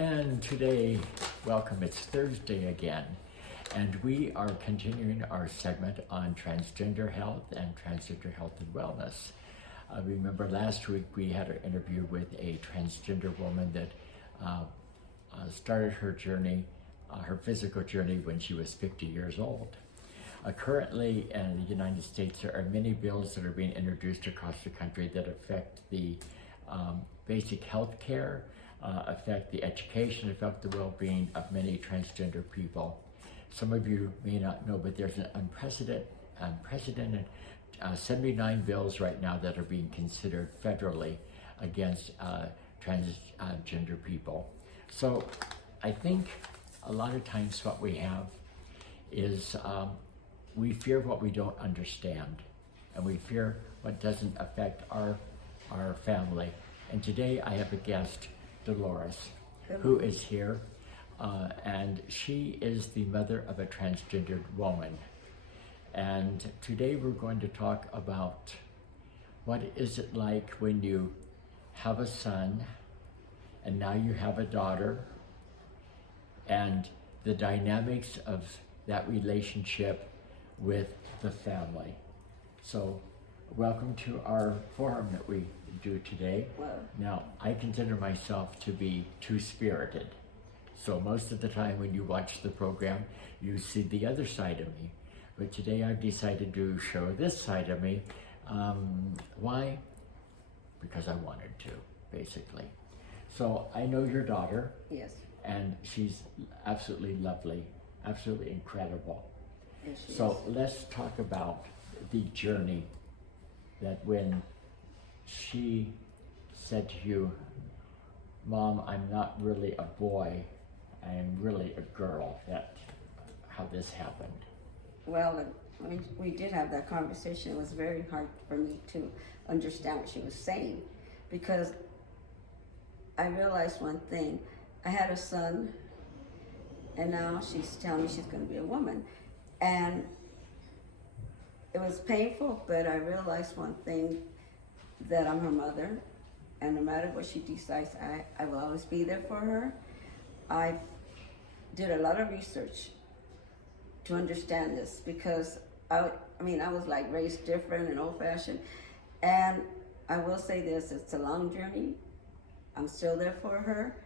And today, welcome, it's Thursday again, and we are continuing our segment on transgender health and wellness. Remember last week we had an interview with a transgender woman that started her journey, her physical journey when she was 50 years old. Currently in the United States, there are many bills that are being introduced across the country that affect the basic health care, affect the education, affect the well-being of many transgender people. Some of you may not know, but there's an unprecedented 79 bills right now that are being considered federally against transgender people. So I think a lot of times what we have is we fear what we don't understand, and we fear what doesn't affect our family. And today I have a guest, Dolores, who is here, and she is the mother of a transgendered woman. And today we're going to talk about what is it like when you have a son and now you have a daughter, and the dynamics of that relationship with the family. So welcome to our forum that we do today. Whoa. Now, I consider myself to be two-spirited. So most of the time when you watch the program, you see the other side of me. But today I've decided to show this side of me. Why? Because I wanted to, basically. So I know your daughter. Yes. And she's absolutely lovely, absolutely incredible. Yes, she So is. let's talk about the journey that when she said to you, Mom, I'm not really a boy, I'm really a girl, how this happened. Well, we did have that conversation. It was very hard for me to understand what she was saying, because I realized one thing. I had a son, and now she's telling me she's going to be a woman. And it was painful, but I realized one thing, that I'm her mother, and no matter what she decides, I will always be there for her. I did a lot of research to understand this, because I was like raised different and old-fashioned. And I will say this, it's a long journey. I'm still there for her.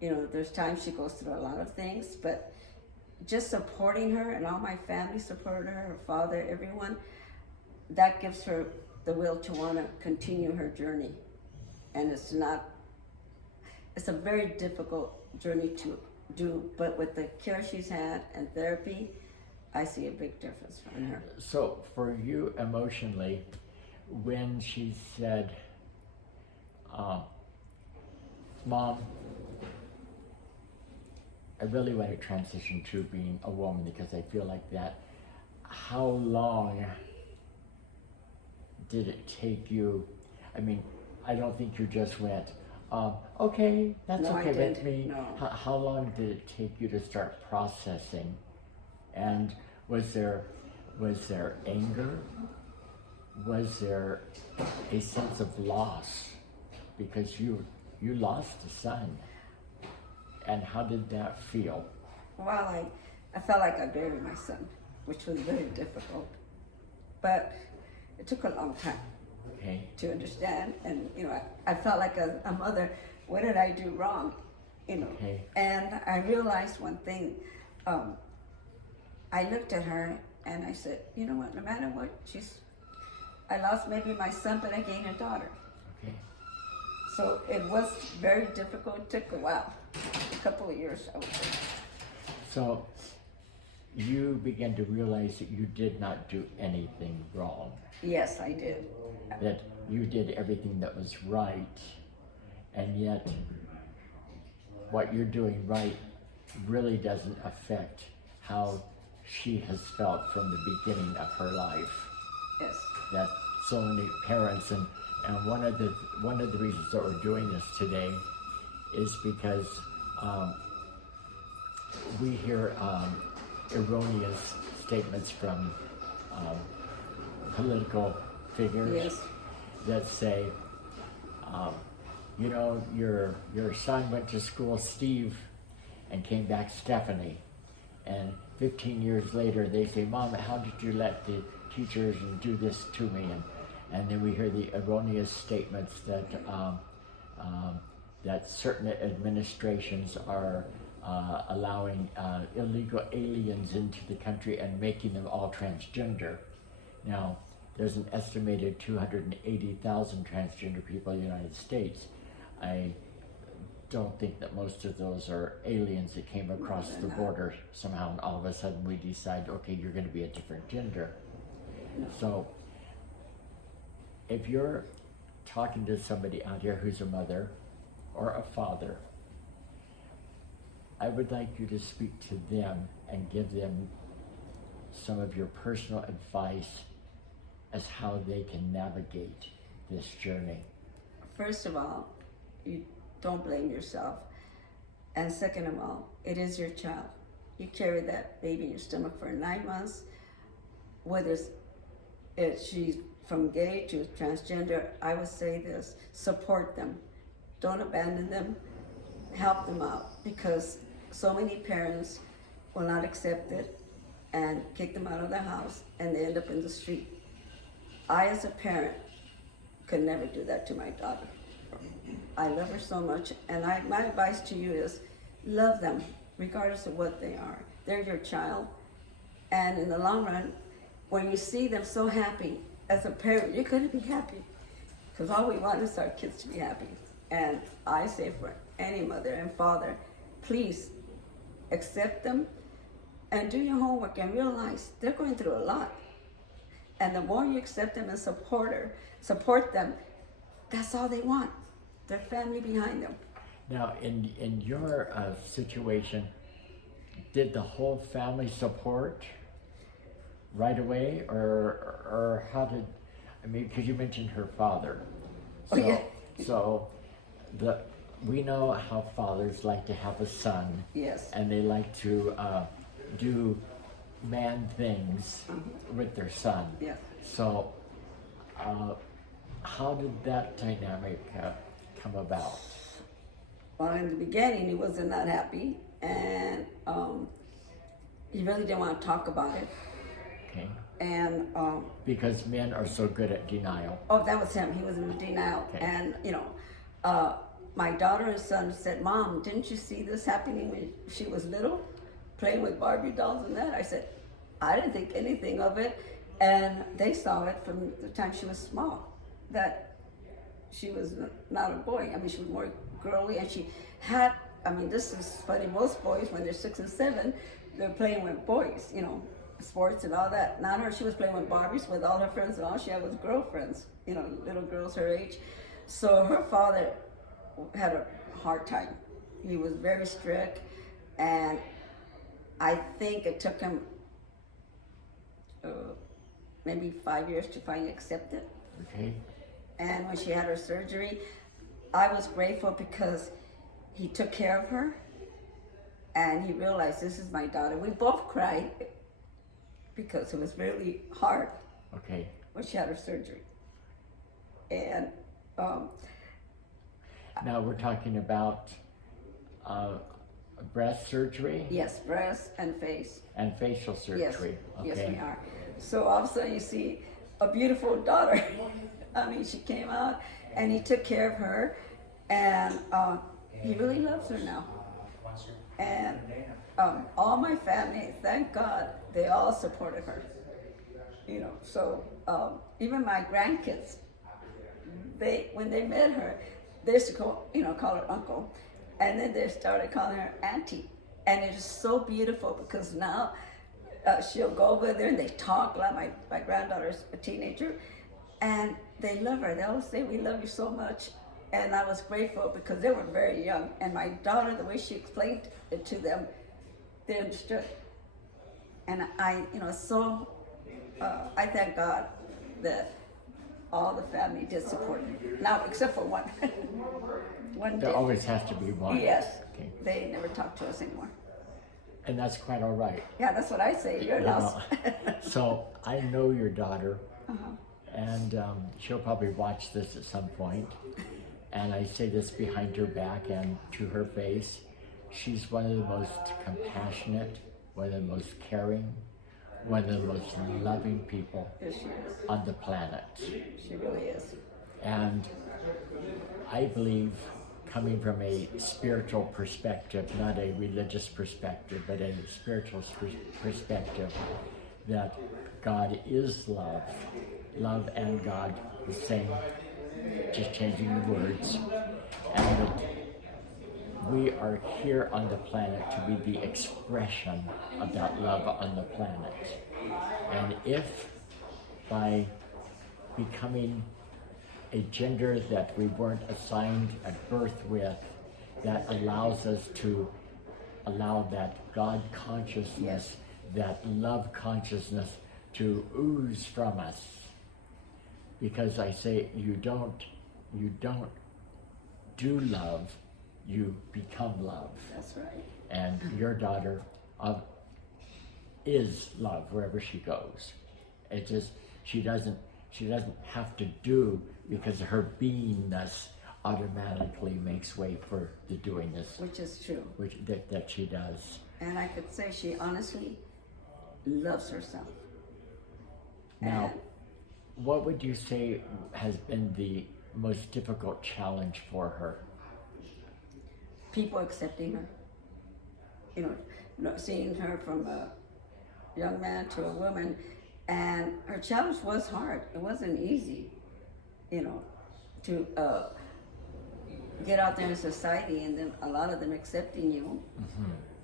You know, there's times she goes through a lot of things, but just supporting her, and all my family supported her, her father, everyone, that gives her the will to want to continue her journey. And it's a very difficult journey to do, but with the care she's had and therapy, I see a big difference from her. So for you emotionally, when she said, Mom, I really want to transition to being a woman because I feel like that, how long did it take you? I mean, I don't think you just went, okay, that's No, okay I with didn't. me. No. How long did it take you to start processing? And was there anger? Was there a sense of loss? Because you lost a son. And how did that feel? Well, I felt like I buried my son, which was very difficult. But it took a long time to understand. And, you know, I felt like a mother, what did I do wrong? You know, and I realized one thing. I looked at her and I said, you know what, no matter what, I lost maybe my son, but I gained a daughter. Okay. So it was very difficult. It took a while, a couple of years, I would say. So you began to realize that you did not do anything wrong. Yes, I did. That you did everything that was right, and yet what you're doing right really doesn't affect how she has felt from the beginning of her life. Yes. That so many parents, and one of the reasons that we're doing this today is because we hear erroneous statements from political figures Yes. that say you know, your son went to school Steve and came back Stephanie. And 15 years later, they say, Mom, how did you let the teachers do this to me? And then we hear the erroneous statements that that certain administrations are allowing illegal aliens into the country and making them all transgender. Now, there's an estimated 280,000 transgender people in the United States. I don't think that most of those are aliens that came across the border somehow, and all of a sudden we decide, okay, you're going to be a different gender. So if you're talking to somebody out here who's a mother or a father, I would like you to speak to them and give them some of your personal advice as how they can navigate this journey. First of all, you don't blame yourself. And second of all, it is your child. You carry that baby in your stomach for 9 months. Whether she's from gay to transgender, I would say this: support them. Don't abandon them. Help them out, because so many parents will not accept it and kick them out of their house, and they end up in the street. I, as a parent, could never do that to my daughter. I love her so much, and my advice to you is love them regardless of what they are. They're your child, and in the long run, when you see them so happy, as a parent, you're going to be happy, because all we want is our kids to be happy. And I say for any mother and father, please accept them and do your homework and realize they're going through a lot. And the more you accept them and support them, that's all they want. Their family behind them. Now, in your situation, did the whole family support right away, or how did? I mean, because you mentioned her father. So, oh yeah. So, we know how fathers like to have a son. Yes. And they like to do man things with their son. Yeah. So, how did that dynamic come about? Well, in the beginning, he was not happy, and he really didn't want to talk about it. Okay. And because men are so good at denial. oh, that was him. He was in denial. Okay. And my daughter and son said, "Mom, didn't you see this happening when she was little, playing with Barbie dolls and that?" I said, "I didn't think anything of it," and they saw it from the time she was small, that she was not a boy. I mean, she was more girly, and she had. I mean, this is funny. Most boys, when they're 6 and 7, they're playing with boys, sports and all that. Not her. She was playing with Barbies with all her friends, and all she had was girlfriends, little girls her age. So her father had a hard time. He was very strict, and I think it took him maybe 5 years to finally accept it. Okay. And when she had her surgery, I was grateful because he took care of her, and he realized, this is my daughter. We both cried because it was really hard. Okay. When she had her surgery. And now we're talking about breast surgery? yes, breast and face. And facial surgery. Yes, Okay. yes, we are. So all of a sudden you see a beautiful daughter. I mean, she came out, and he took care of her, and he really loves her now. And all my family, thank God, they all supported her. So even my grandkids, when they met her, they used to call her uncle, and then they started calling her auntie. And it is so beautiful, because now she'll go over there and they talk a lot. My granddaughter's a teenager, and they love her. They always say, "We love you so much." And I was grateful because they were very young. And my daughter, the way she explained it to them, they understood. And I thank God that all the family did support me. Now, except for one. One There did. always has to be one. Yes. Okay. They never talk to us anymore. And that's quite all right. Yeah, that's what I say. You're You lost. know, so I know your daughter, Uh-huh. and she'll probably watch this at some point. and I say this behind her back and to her face, she's one of the most compassionate, one of the most caring, one of the most loving people Yes, she is. on the planet. She really is. And I believe, coming from a spiritual perspective, not a religious perspective, but a spiritual perspective, that God is love. Love and God, the same, just changing the words. And that we are here on the planet to be the expression of that love on the planet. And if by becoming a gender that we weren't assigned at birth with, that allows us to allow that God consciousness, that love consciousness to ooze from us. Because I say you don't do love, you become love. That's right. And your daughter is love wherever she goes. It just, she doesn't have to do, because her beingness automatically makes way for the doingness, Which is true. that she does. And I could say she honestly loves herself. Now, And what would you say has been the most difficult challenge for her? people accepting her. Seeing her from a young man to a woman, and her challenge was hard. It wasn't easy, to get out there in society, and then a lot of them accepting you,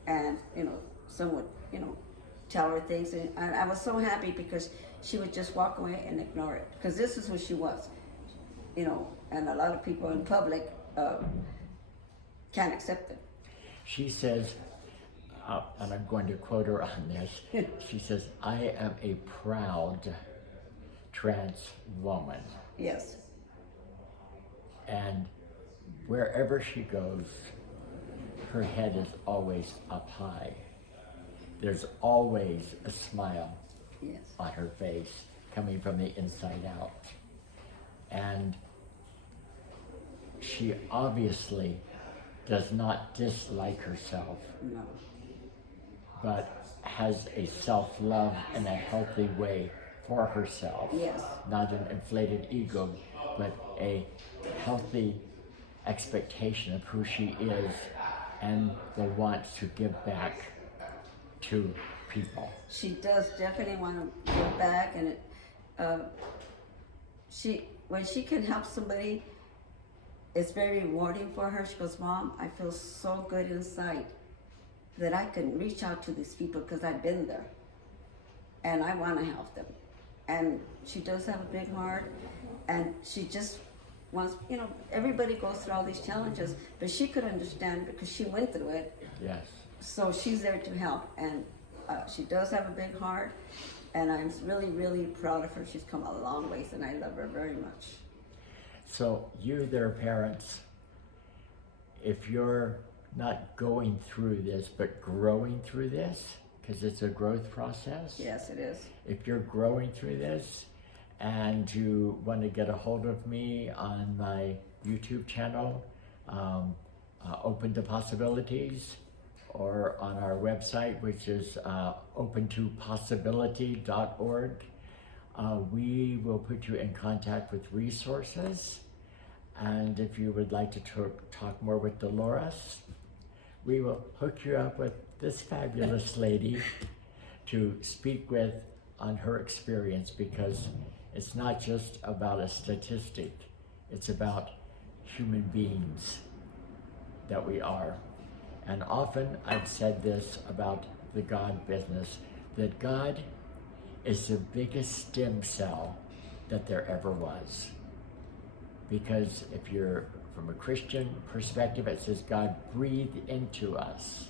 and some would tell her things, and I was so happy because she would just walk away and ignore it, because this is who she was, and a lot of people in public can't accept it. She says, and I'm going to quote her on this, she says, "I am a proud trans woman." Yes. And wherever she goes, her head is always up high. There's always a smile Yes. on her face, coming from the inside out. And she obviously does not dislike herself, No. but has a self-love in a healthy way for herself. Yes. Not an inflated ego, but a healthy expectation of who she is, and the want to give back to people. She does definitely want to give back, and when she can help somebody, it's very rewarding for her. She goes, "Mom, I feel so good inside that I can reach out to these people because I've been there, and I want to help them." And she does have a big heart, and she just wants, everybody goes through all these challenges, but she could understand because she went through it. Yes. So she's there to help, and she does have a big heart, and I'm really, really proud of her. She's come a long ways, and I love her very much. So you, their parents, if you're not going through this, but growing through this, because it's a growth process. Yes, it is. If you're growing through this and you want to get a hold of me on my YouTube channel, Open to Possibilities, or on our website, which is opentopossibility.org, we will put you in contact with resources. And if you would like to talk more with Dolores, we will hook you up with this fabulous lady to speak with on her experience, because it's not just about a statistic, it's about human beings that we are. And often I've said this about the God business, that God is the biggest stem cell that there ever was. Because if you're from a Christian perspective, it says God breathed into us.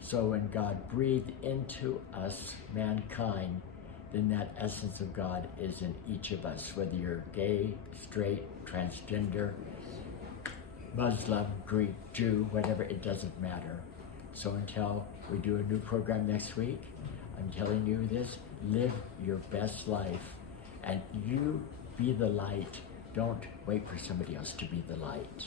So when God breathed into us, mankind, then that essence of God is in each of us, whether you're gay, straight, transgender, Muslim, Greek, Jew, whatever, it doesn't matter. So until we do a new program next week, I'm telling you this, live your best life, and you be the light Don't wait for somebody else to be the light.